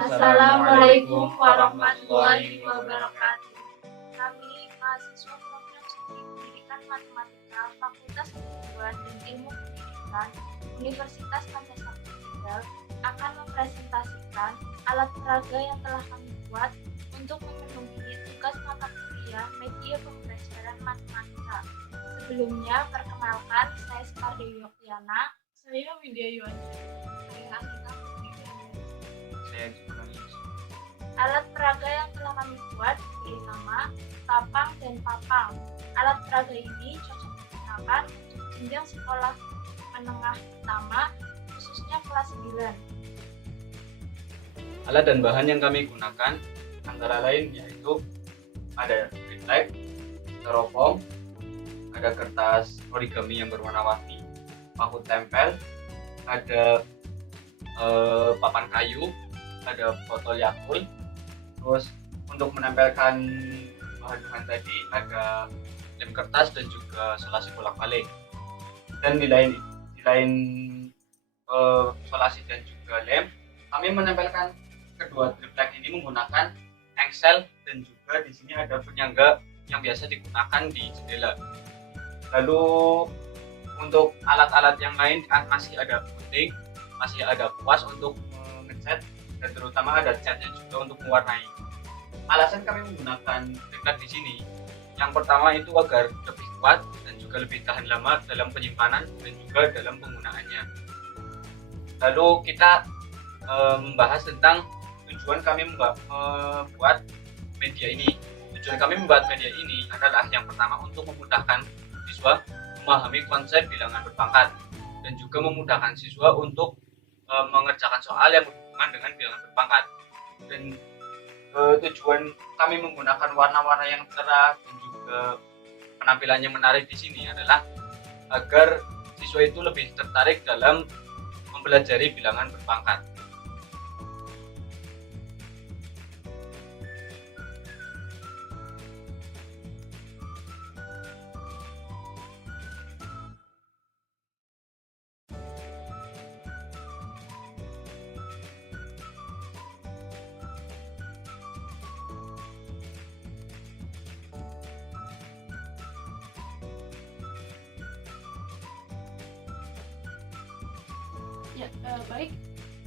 Assalamualaikum warahmatullahi wabarakatuh. Kami mahasiswa program studi pendidikan matematika Fakultas Keguruan dan Ilmu Pendidikan Universitas Pancasila Tegal akan mempresentasikan alat peraga yang telah kami buat untuk memenuhi tugas mata kuliah media pembelajaran matematika. Sebelumnya, perkenalkan, saya Skardewi Oktiana. Saya Widya Yuwanti. Saya Anita Putri. Saya jurnalis. Alat peraga yang telah kami buat diberi nama Papang dan Papang. Alat peraga ini cocok digunakan untuk jenjang sekolah menengah pertama, khususnya kelas 9. Alat dan bahan yang kami gunakan antara lain yaitu ada refleks, styrofoam, ada kertas origami yang berwarna-warni, paku tempel, ada papan kayu, ada botol Yakult. Terus untuk menempelkan bahan-bahan tadi ada lem kertas dan juga solasi bolak-balik. Dan di lain solasi dan juga lem, kami menempelkan kedua triplek ini menggunakan engsel dan juga di sini ada penyangga yang biasa digunakan di jendela. Lalu untuk alat-alat yang lain masih ada gunting, masih ada kuas untuk ngecat, dan terutama ada catnya juga untuk mewarnai. Alasan kami menggunakan triplek di sini, yang pertama itu agar lebih kuat dan juga lebih tahan lama dalam penyimpanan dan juga dalam penggunaannya. Lalu kita membahas tentang tujuan kami membuat media ini. Tujuan kami membuat media ini adalah yang pertama untuk memudahkan siswa memahami konsep bilangan berpangkat dan juga memudahkan siswa untuk mengerjakan soal yang berhubungan dengan bilangan berpangkat. Dan tujuan kami menggunakan warna-warna yang cerah dan juga penampilannya menarik di sini adalah agar siswa itu lebih tertarik dalam mempelajari bilangan berpangkat. Baik.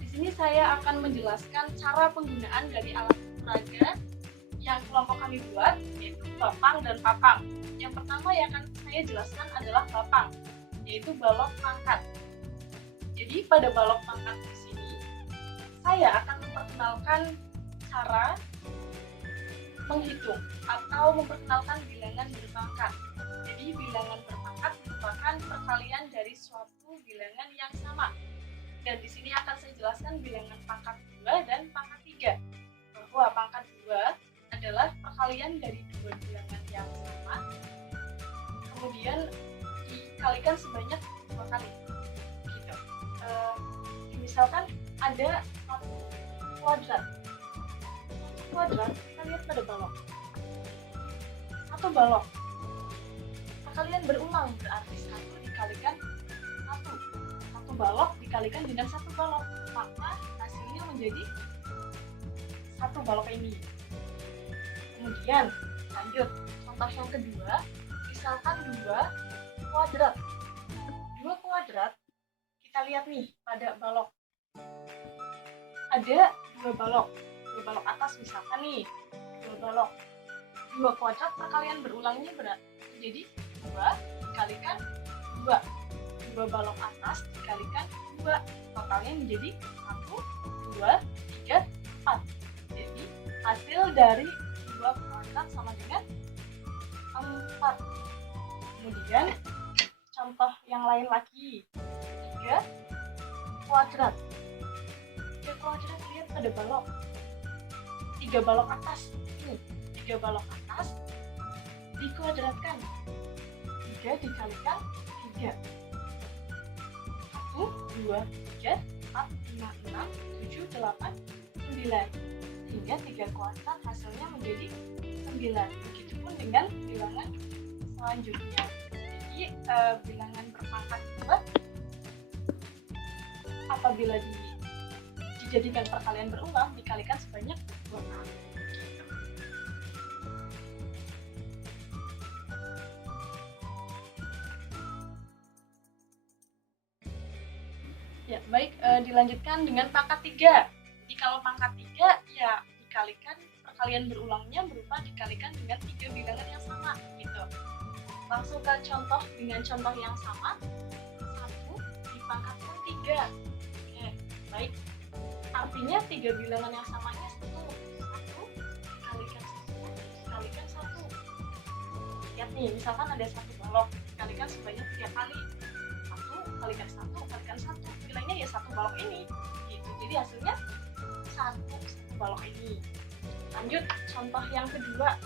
Di sini saya akan menjelaskan cara penggunaan dari alat peraga yang kelompok kami buat, yaitu Bapang dan Papang. Yang pertama yang akan saya jelaskan adalah Bapang, yaitu balok pangkat. Jadi pada balok pangkat di sini, saya akan memperkenalkan cara menghitung atau memperkenalkan bilangan berpangkat. Jadi bilangan berpangkat merupakan perkalian dari suatu bilangan yang sama. Dan di sini akan saya jelaskan bilangan pangkat 2 dan pangkat 3. Bahwa pangkat 2 adalah perkalian dari dua bilangan yang sama, kemudian dikalikan sebanyak 2 kali. Gitu. Misalkan ada satu kuadrat. Satu kuadrat, kita lihat pada balok. Satu balok. Perkalian berulang berarti 1 dikalikan 1. Satu balok dikalikan dengan satu balok, maka hasilnya menjadi satu balok ini. Kemudian lanjut, contoh yang kedua, misalkan 2 kuadrat. 2 kuadrat, kita lihat nih pada balok. Ada 2 balok. 2 balok atas misalkan nih, 2 balok. 2 kuadrat perkalian berulangnya berarti jadi 2 dikalikan 2. 2 balok atas dikalikan 2, totalnya menjadi 1, 2, 3, 4. Jadi hasil dari 2 kuadrat sama dengan 4. Kemudian contoh yang lain lagi, 3 kuadrat. 3 kuadrat lihat pada balok. 3 balok atas ini, 3 balok atas dikuadratkan. 3 dikalikan 3. 1, 2, 3, 4, 5, 6, 7, 8, 9. Sehingga 3 kuadrat hasilnya menjadi 9. Begitupun dengan bilangan selanjutnya. Jadi bilangan berpangkat 2 apabila dijadikan perkalian berulang dikalikan sebanyak 2 kali. Ya, baik, dilanjutkan dengan pangkat 3. Jadi kalau pangkat 3 ya dikalikan perkalian berulangnya berupa dikalikan dengan 3 bilangan yang sama gitu. Langsung ke contoh dengan contoh yang sama. 1 dipangkatkan 3. Oke, baik. Artinya 3 bilangan yang samanya 1 dikalikan 1 dikalikan 1. Lihat nih, misalkan ada 1 balok dikalikan sebanyak 3 kali. 1 kalikan 1 kalikan 1. Nilainya ya 1 balok ini. Gitu. Jadi hasilnya 1 balok ini. Lanjut contoh yang kedua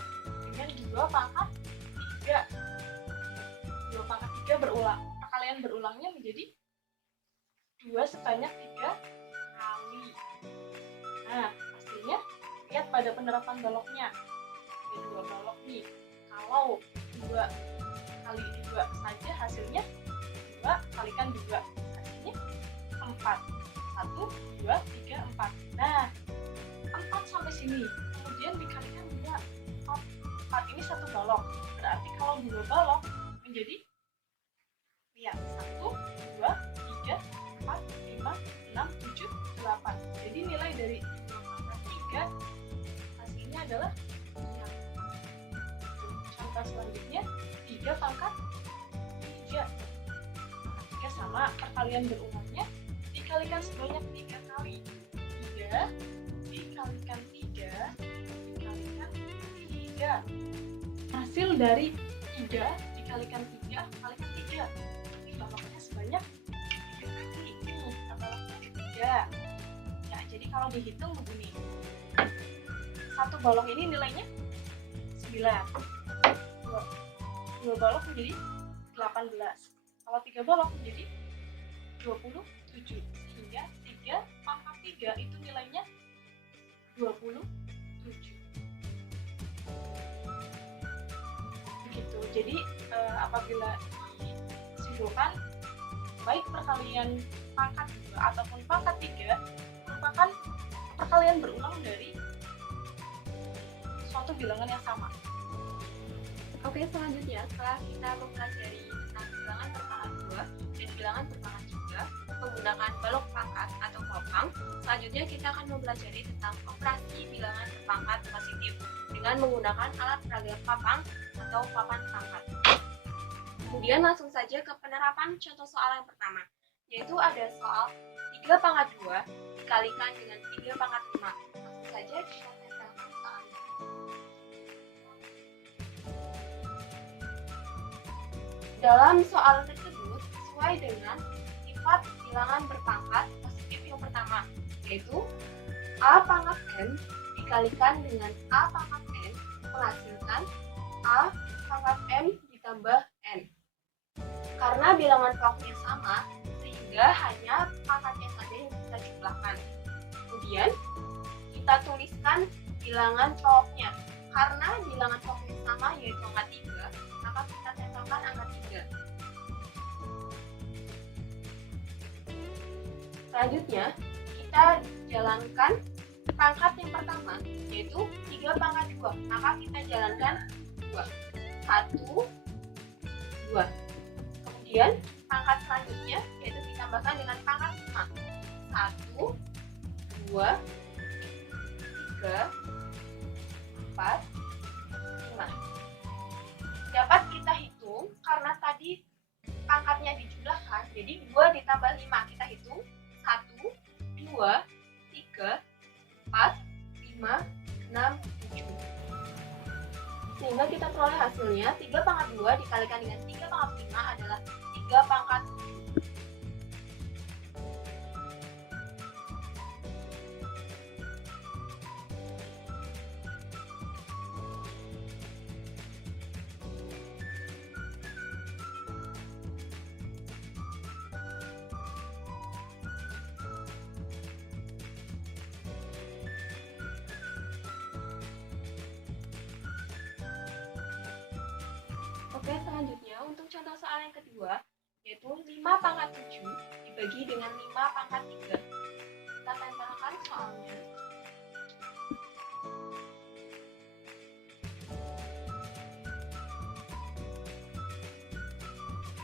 dengan 2 pangkat 3. 2 pangkat 3 berulang. Perkalian berulangnya menjadi 2 sebanyak 3 kali. Nah, hasilnya lihat pada penerapan baloknya. Ada 2 balok nih. Kalau 2 kali 2 saja hasilnya 2 kalikan 2. Hasilnya 4. 1, 2, 3, 4. Nah, 4 sampai sini. Kemudian dikalikan 2. 4 ini 1 balok. Berarti kalau 2 balok menjadi lihat 1, 2, 3, 4, 5, 6, 7, 8. Jadi nilai dari 2 pangkat 3 hasilnya adalah 3. Contoh selanjutnya 3 pangkat 3. 3 sama perkalian berulangnya dikalikan sebanyak 3 kali. 3 dikalikan 3 dikalikan 3. Hasil dari 3 dikalikan 3 kalikan 3. Baloknya sebanyak 3 kali. Baloknya 3. Ya, jadi kalau dihitung begini. 1 balok ini nilainya 9. 2 balok menjadi 18. Kalau 3 balok menjadi 27. Sehingga 3 pangkat 3 itu nilainya 27. Begitu. Jadi apabila disimpulkan baik perkalian pangkat 2 ataupun pangkat 3 merupakan perkalian berulang dari suatu bilangan yang sama. Oke, selanjutnya setelah kita mempelajari tentang bilangan berpangkat 2 dan bilangan berpangkat 3 menggunakan balok pangkat atau popang, selanjutnya kita akan mempelajari tentang operasi bilangan berpangkat positif dengan menggunakan alat peraga papang atau papan pangkat. Kemudian langsung saja ke penerapan contoh soal yang pertama, yaitu ada soal 3 pangkat 2 dikalikan dengan 3 pangkat 5. Langsung saja kita tempelkan soalnya. Dalam soal tersebut, sesuai dengan sifat bilangan berpangkat positif yang pertama, yaitu A pangkat N dikalikan dengan A pangkat N menghasilkan A pangkat N ditambah N. Karena bilangan pokoknya sama, sehingga hanya pangkatnya saja yang kita jumlahkan. Kemudian, kita tuliskan bilangan pokoknya. Karena bilangan pokoknya sama, yaitu angka 3, maka kita tempelkan angka 3. Selanjutnya, kita jalankan pangkat yang pertama, yaitu 3 pangkat 2. Maka kita jalankan 2. 1, 2. Kemudian, pangkat selanjutnya, yaitu ditambahkan dengan pangkat 5. 1, 2, 3, 4, 5. Dapat kita hitung, karena tadi pangkatnya dijumlahkan, jadi 2 ditambah 5. Kita hitung 1, 2, 3, 4, 5, 6, 7. Sehingga kita peroleh hasilnya 3 pangkat 2 dikalikan dengan 3 pangkat 5 adalah 3 pangkat 7. Oke, selanjutnya untuk contoh soal yang kedua, yaitu 5 pangkat 7 dibagi dengan 5 pangkat 3. Kita tempelkan soalnya.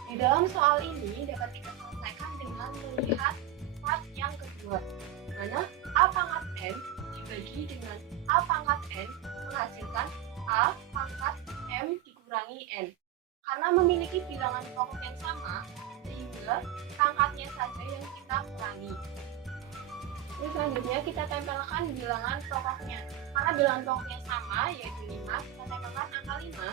Di dalam soal ini dapat kita selesaikan dengan melihat sifat yang kedua, di mana A pangkat N dibagi dengan A pangkat N menghasilkan A pangkat M dikurangi N. Karena memiliki bilangan pokok yang sama, sehingga pangkatnya saja yang kita kurangi. Terus selanjutnya kita tempelkan bilangan pokoknya. Karena bilangan pokoknya sama, yaitu 5, kita tempelkan angka 5.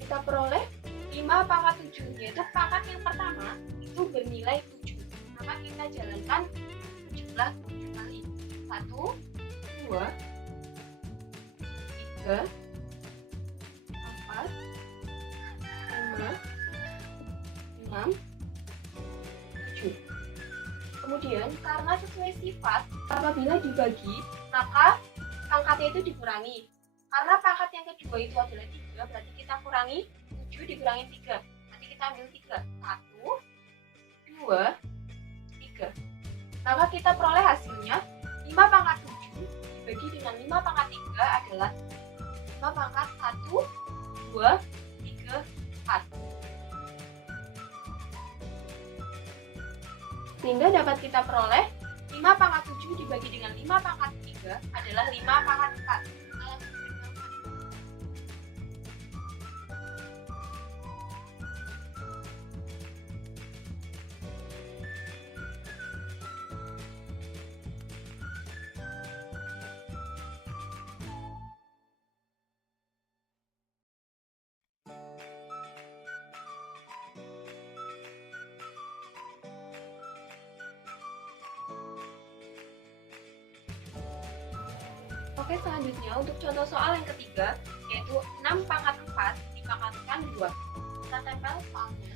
Kita peroleh 5 pangkat 7, yaitu pangkat yang pertama itu bernilai 7. Maka kita jalankan 17 kali. 1, 2, 3, 4, 5, 6, 7. Kemudian karena sesuai sifat, apabila dibagi maka pangkatnya itu dikurangi. Karena pangkat yang kedua itu adalah 3, berarti kita kurangi 7 dikurangi 3. Nanti kita ambil 3. 1, 2, 3. Maka kita peroleh hasilnya 5 pangkat 7 dibagi dengan 5 pangkat 3 adalah 5 pangkat 1, 2, 3, 4. Sehingga dapat kita peroleh 5 pangkat 7 dibagi dengan 5 pangkat 3 adalah 5 pangkat 4. Oke, selanjutnya untuk contoh soal yang ketiga, yaitu 6 pangkat 4 dipangkatkan 2. Kita tempel soalnya.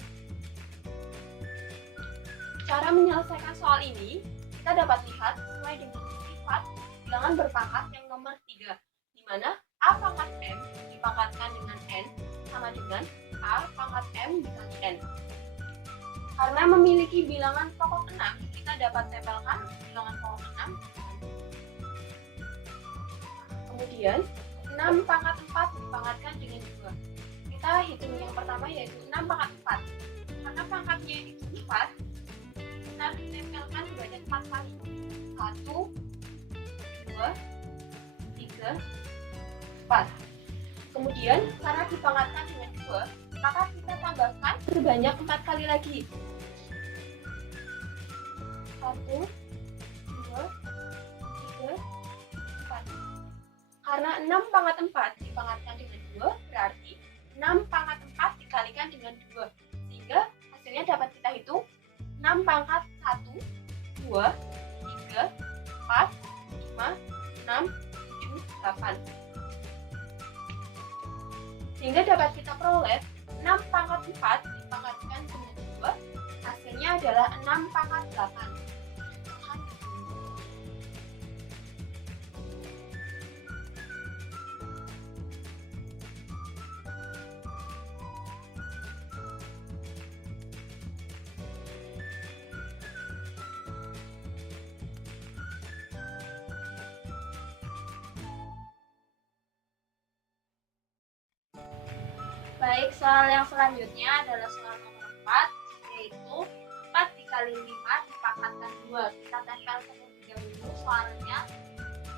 Cara menyelesaikan soal ini, kita dapat lihat sesuai dengan sifat bilangan berpangkat yang nomor 3, di mana A pangkat M dipangkatkan dengan N sama dengan A pangkat M dikali N. Karena memiliki bilangan pokok 6, kita dapat tempelkan bilangan pokok 6. Kemudian 6 pangkat 4 dipangkatkan dengan 2. Kita hitung yang pertama yaitu 6 pangkat 4. Karena pangkatnya itu 4, kita tempelkan sebanyak 4 kali. 1, 2, 3, 4. Kemudian karena dipangkatkan dengan 2, maka kita tambahkan sebanyak 4 kali lagi. 1, 2, 3, 4. Karena 6 pangkat 4 dipangkatkan dengan 2, berarti 6 pangkat 4 dikalikan dengan 2. Sehingga hasilnya dapat kita hitung 6 pangkat 1, 2, 3, 4, 5, 6, 7, 8. Sehingga dapat kita peroleh 6 pangkat 4 dipangkatkan dengan 2, hasilnya adalah 6 pangkat 8. Baik, soal yang selanjutnya adalah soal nomor 4, yaitu 4 dikali 5 dipangkatkan 2. Kita tempel terlebih dahulu soalnya.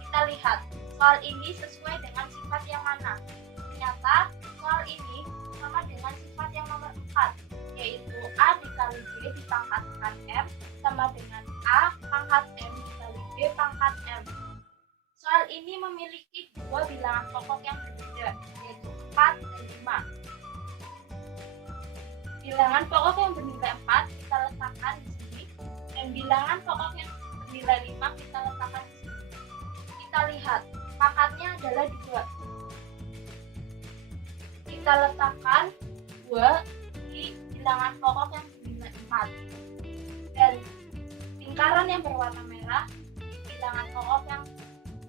Kita lihat, soal ini sesuai dengan sifat yang mana. Ternyata soal ini sama dengan sifat yang nomor 4, yaitu A dikali B dipangkatkan M sama dengan A pangkat M dikali B pangkat M. Soal ini memiliki dua bilangan pokok yang berbeda, yaitu 4 dan 5. Bilangan pokok yang bernilai 4 kita letakkan di sini, dan bilangan pokok yang bernilai 5 kita letakkan di sini. Kita lihat, pangkatnya adalah 2. Kita letakkan 2 di bilangan pokok yang bernilai 4. Dan lingkaran yang berwarna merah di bilangan pokok yang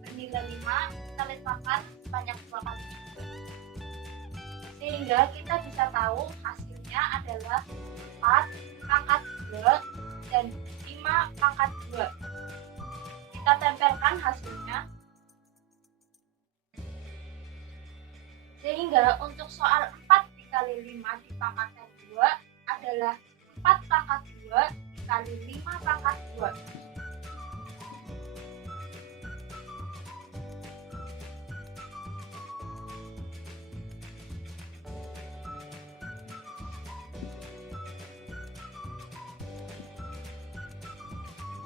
bernilai 5 kita letakkan sebanyak 2 kali juga. Sehingga kita bisa tahu hasilnya adalah 4 pangkat 2 dan 5 pangkat 2. Kita tempelkan hasilnya. Sehingga untuk soal 4 dikali 5 dipangkatkan 2 adalah 4 pangkat 2 dikali 5 pangkat 2.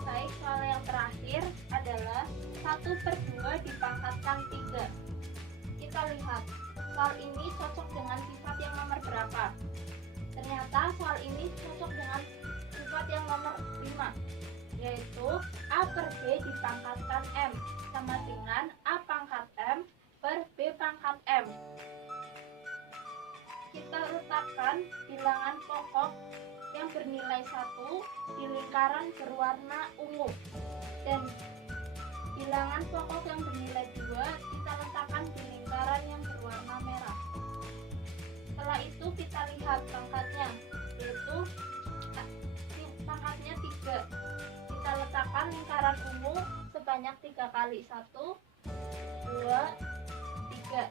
Baik, soal yang terakhir adalah 1/2 dipangkatkan 3. Kita lihat, soal ini cocok dengan sifat yang nomor berapa? Ternyata soal ini cocok dengan sifat yang nomor 5, yaitu A per B dipangkatkan M sama dengan A pangkat M per B pangkat M. Kita letakkan bilangan pokok yang bernilai 1 di lingkaran berwarna ungu dan bilangan pokok yang bernilai 2 kita letakkan di lingkaran yang berwarna merah. Setelah itu kita lihat pangkatnya, yaitu pangkatnya 3. Kita letakkan lingkaran ungu sebanyak 3 kali, 1, 2, 3,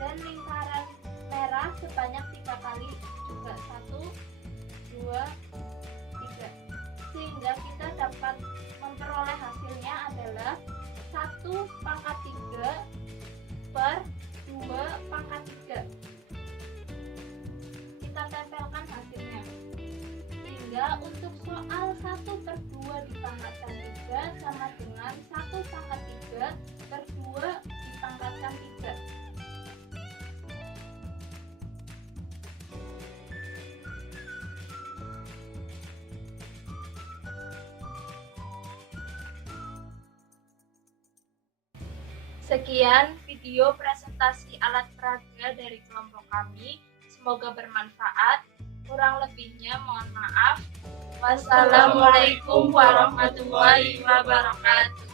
dan lingkaran merah sebanyak 3 kali juga, 1, 2, 3, sehingga kita dapat memperoleh hasilnya adalah 1 pangkat 3 per 2 pangkat 3. Kita tempelkan hasilnya, sehingga untuk soal 1/2 dipangkatkan 3 sama dengan 1 pangkat 3 per 2 dipangkatkan 3. Sekian video presentasi alat peraga dari kelompok kami. Semoga bermanfaat. Kurang lebihnya mohon maaf. Wassalamualaikum warahmatullahi wabarakatuh.